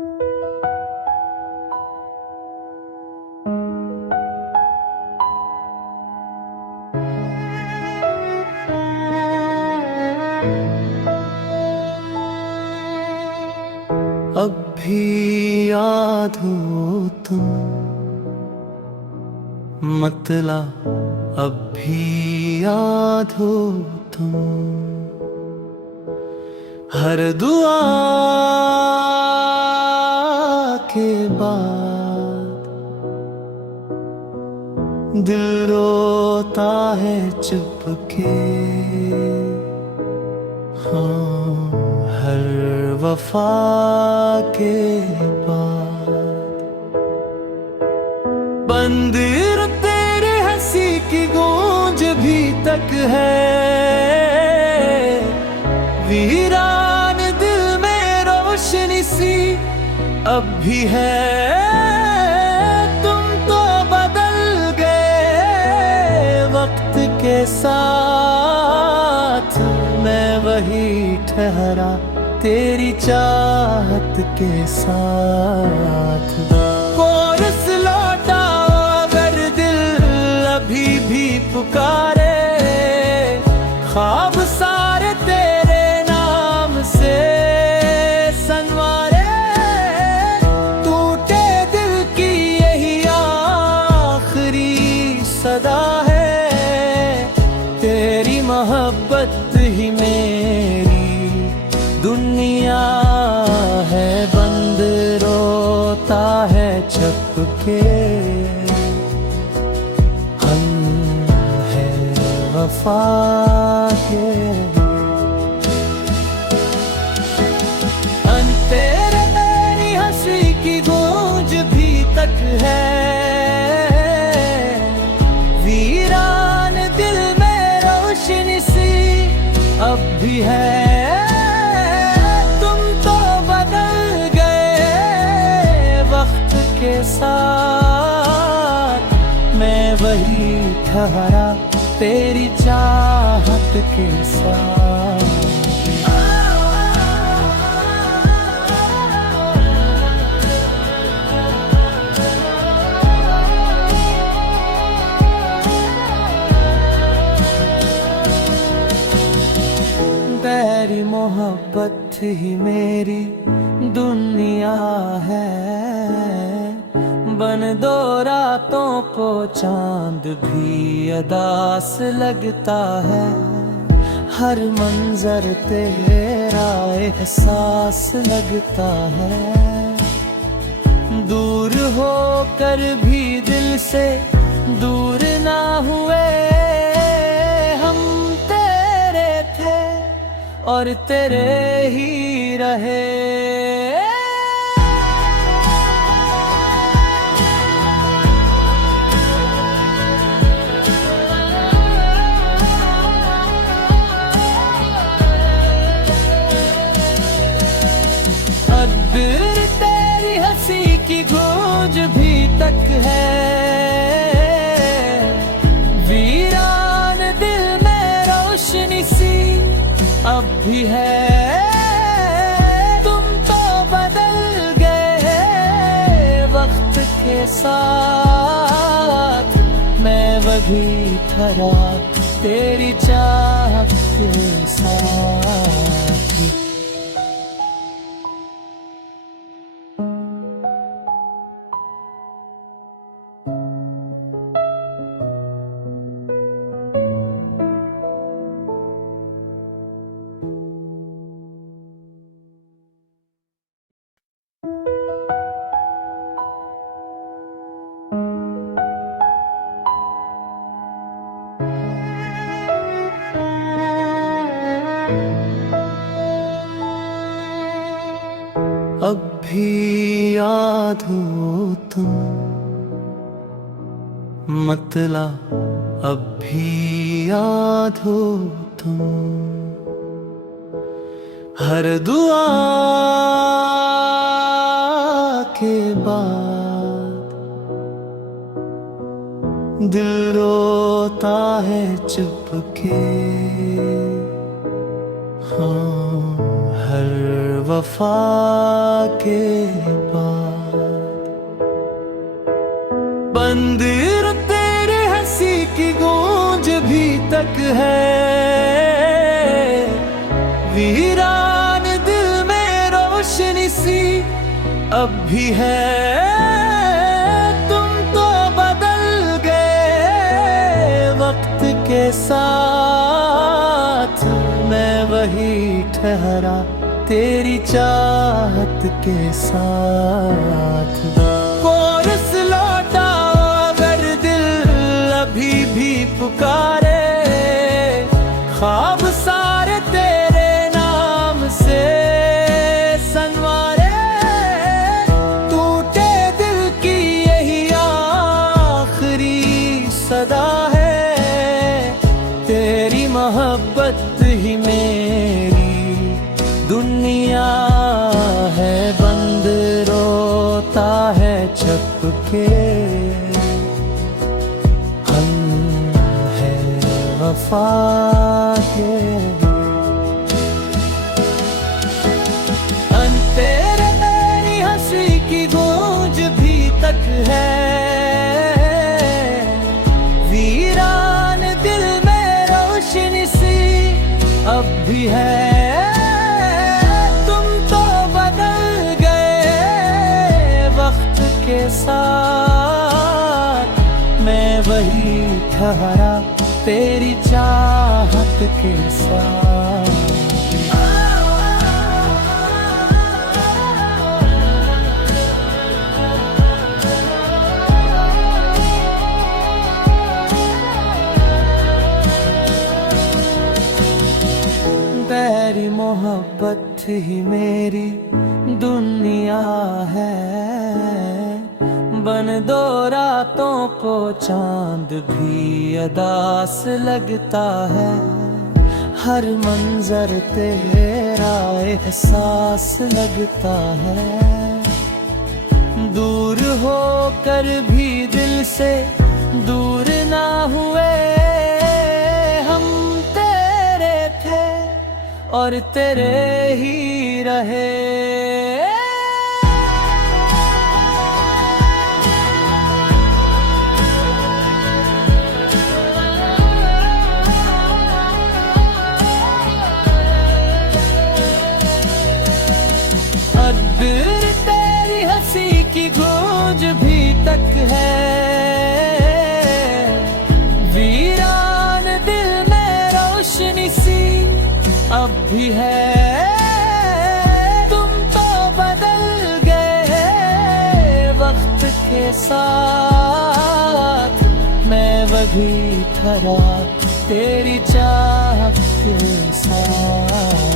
अब भी याद हो तुम, मतला अब भी याद हो तुम। हर दुआ के बाद दिल रोता है चुपके। हाँ, हर वफा के बाद बंद तेरे हंसी की गूंज भी तक है। वीरान दिल में रोशनी सी अब भी है। तुम तो बदल गए वक्त के साथ, मैं वही ठहरा तेरी चाहत के साथ। कोरस लौटाओ अगर दिल अभी भी पुकारे, ख्वाब सारे तेरे नाम से संवारे। टूटे दिल की यही आखिरी सदा है, तेरी मोहब्बत ही मेरी दुनिया है। बंद रोता है छपके, हम हैं वफा के। तेरी हंसी की गूंज भी तक है। वीरान दिल में रोशनी सी अब भी है। के साथ मैं वही ठहरा तेरी चाहत के साथ। तेरी मोहब्बत ही मेरी दुनिया है। बन दो रातों को चांद भी अदास लगता है। हर मंजर तेरा एहसास लगता है। दूर होकर भी दिल से दूर ना हुए, हम तेरे थे और तेरे ही रहे। तेरी हंसी की गूंज भी तक है। वीरान दिल में रोशनी सी अब भी है। तुम तो बदल गए वक्त के साथ, मैं वही ठहरा तेरी चाहत के साथ। अब भी याद हो तुम, मतला अब भी याद हो तुम। हर दुआ के बाद दिल रोता है चुपके। हाँ, हर वफा के तक है। वीरान दिल में रोशनी सी अब भी है। तुम तो बदल गए वक्त के साथ, मैं वही ठहरा तेरी चाहत के साथ। कोरस लौटाओ अगर दिल अभी भी पुकारे, ख्वाब सारे तेरे नाम से सनवारे। टूटे दिल की यही आखिरी सदा है, तेरी मोहब्बत ही मेरी दुनिया है। बंद रोता है छुपके, हम है वफा के। तेरे मेरी हंसी की गूंज भी तक है। वीरान दिल में रोशनी सी अब भी है। के साथ मैं वही ठहरा तेरी चाहत के साथ। तेरी मोहब्बत ही मेरी दुनिया है। बन दो रातों को चांद भी अदास लगता है। हर मंजर तेरा एहसास लगता है। दूर होकर भी दिल से दूर ना हुए, हम तेरे थे और तेरे ही रहे। दिल तेरी हंसी की गूंज भी तक है। वीरान दिल में रोशनी सी अब भी है। तुम तो बदल गए वक्त के साथ, मैं वही ठहरा तेरी चाहत के साथ।